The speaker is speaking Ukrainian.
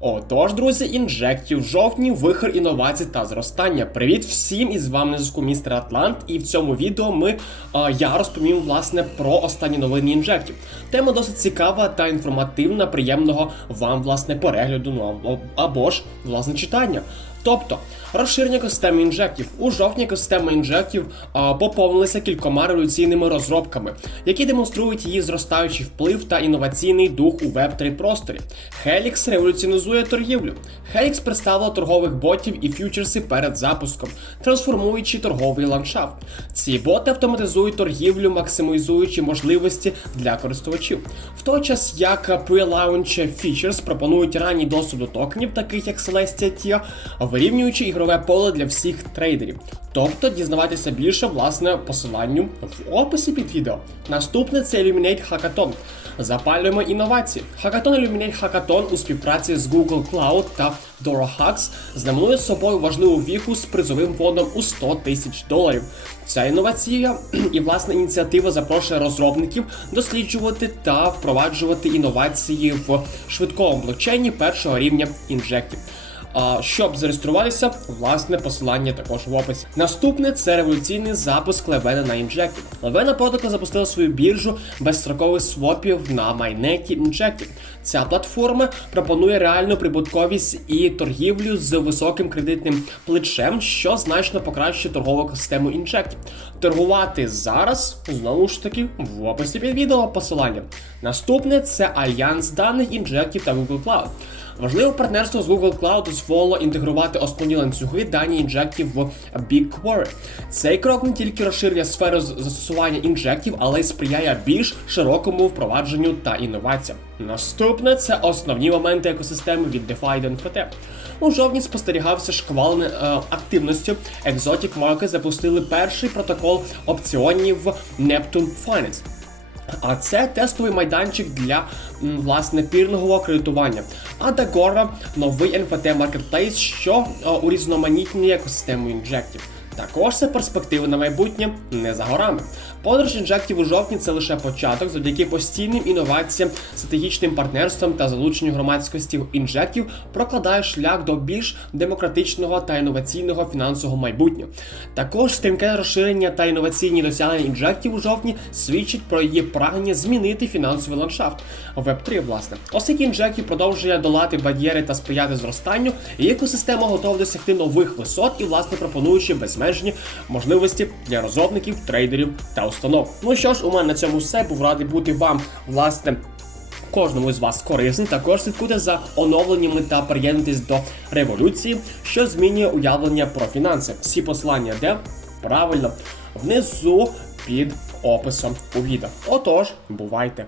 Отож, друзі, інжектів в жовтні, вихор інновацій та зростання. Привіт всім! І з вами на зв'язку містер Атлант. І в цьому відео ми а, я розповім власне про останні новини інжектів. Тема досить цікава та інформативна, приємного вам власне перегляду, ну або ж власне читання. Тобто розширення екосистеми інжектів. У жовтні екосистема інжектів а, поповнилася кількома революційними розробками, які демонструють її зростаючий вплив та інноваційний дух у веб-3 просторі. Helix революціонізує торгівлю. Helix представила торгових ботів і фьючерси перед запуском, трансформуючи торговий ландшафт. Ці боти автоматизують торгівлю, максимізуючи можливості для користувачів. В той час як pre-launch features пропонують ранній доступ до токенів, таких як Celestia Tia, вирівнюючи ігрове поле для всіх трейдерів. Тобто дізнаватися більше власне посиланню в описі під відео. Наступне це Illuminate Hackathon. Запалюємо інновації. Hackathon Illuminate Hackathon у співпраці з Google Cloud та DoroHacks знаменує собою важливу віху з призовим фондом у 100 тисяч доларів. Ця інновація і власне ініціатива запрошує розробників досліджувати та впроваджувати інновації в швидкому блокчейні першого рівня інжектів. Щоб зареєструватися, власне посилання також в описі. Наступне це революційний запуск Левена на Injective. Левена Protocol запустила свою біржу безстрокових свопів на майнеті Injective. Ця платформа пропонує реальну прибутковість і торгівлю з високим кредитним плечем, що значно покращує торгову систему Injective. Торгувати зараз знову ж таки в описі під відео посилання. Наступне це альянс даних Injective та Google Cloud. Важливе партнерство з Google Cloud дозволило інтегрувати основні ланцюги дані інжектів в BigQuery. Цей крок не тільки розширює сферу застосування інжектів, але й сприяє більш широкому впровадженню та інноваціям. Наступне це основні моменти екосистеми від DeFi до NFT. У жовтні спостерігався шквал е, активності. Exotic Market запустили перший протокол опціонів Neptune Finance. А це тестовий майданчик для власне пірного кредитування. А Dagora – новий NFT маркетплейс, що е, урізноманітнює екосистему інжектів. Також це перспективи на майбутнє не за горами. Подорож інжектів у жовтні це лише початок завдяки постійним інноваціям, стратегічним партнерствам та залученню громадськості інжектів прокладає шлях до більш демократичного та інноваційного фінансового майбутнього. Також стрімке розширення та інноваційні досягнення інжектів у жовтні свідчить про її прагнення змінити фінансовий ландшафт. Web 3, власне, оскільки інжектів продовжує долати бар'єри та сприяти зростанню, і екосистема готова досягти нових висот і власне пропонуючи безмежні можливості для розробників, трейдерів та установ. Ну що ж, у мене на цьому все. Був радий бути вам, власне. Кожному з вас корисний, також слідкуйте за оновленнями та приєднуйтесь до революції, що змінює уявлення про фінанси. Всі посилання де правильно внизу під описом у відео. Отож, бувайте!